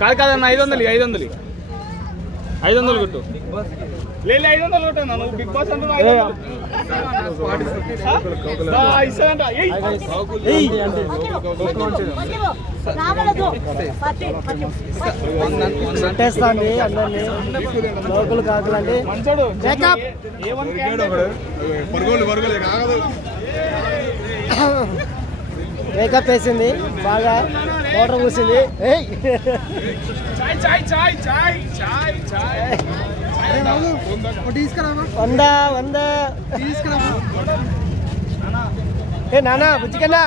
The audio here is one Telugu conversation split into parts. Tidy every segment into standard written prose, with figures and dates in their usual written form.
కాదు కాదన్న 500 500 కొట్టు లేదు 500 కొట్టన్నా నువ్వు బిగ్ బాస్ అంటున్నావు 500 పెట్టేస్తాండి అందరినీ లోకల్ కాకులండి మేకప్ వేసింది బాగా మోటార్ కూసింది 100 ఏ నానా బుజ్జికన్నా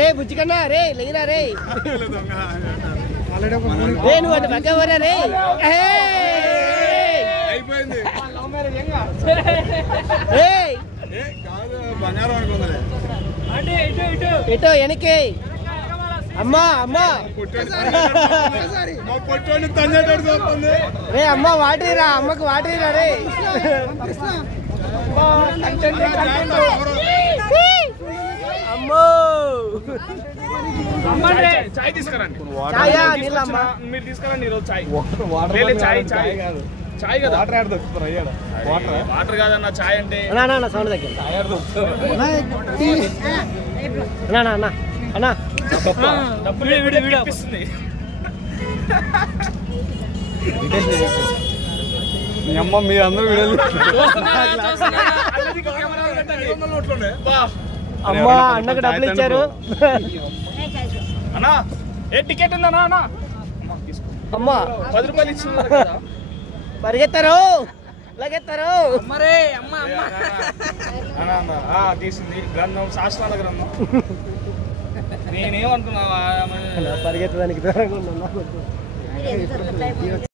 రే బుజ్జికన్నా రే లేరా రే నువ్వు అంటే పక్క పోరా రే ఎటో వెనకే అమ్మా రే అమ్మ వాటరీరా అమ్మకు వాటరీరా రే అమ్మో చాయ్ తీసుకురండి మీరు తీసుకురండి ఈరోజు చాయ్ చాయ్ కదా వాటర్ కాదన్న చాయ్ అంటే సౌండ్ దగ్గర అన్నా ఇప్పిస్తుంది అమ్మ మీరు అందరూ అమ్మా అన్నకు డబ్బులు ఇచ్చారు అన్నా ఏ టికెట్ ఉందన్నా అన్నా అమ్మా 10 రూపాయలు ఇచ్చిన కదా పరిగెత్తారు తీసింది గ్రంథం శాస్త్రాల గ్రంథం నేనేమనుకున్నా పరిగెత్తడానికి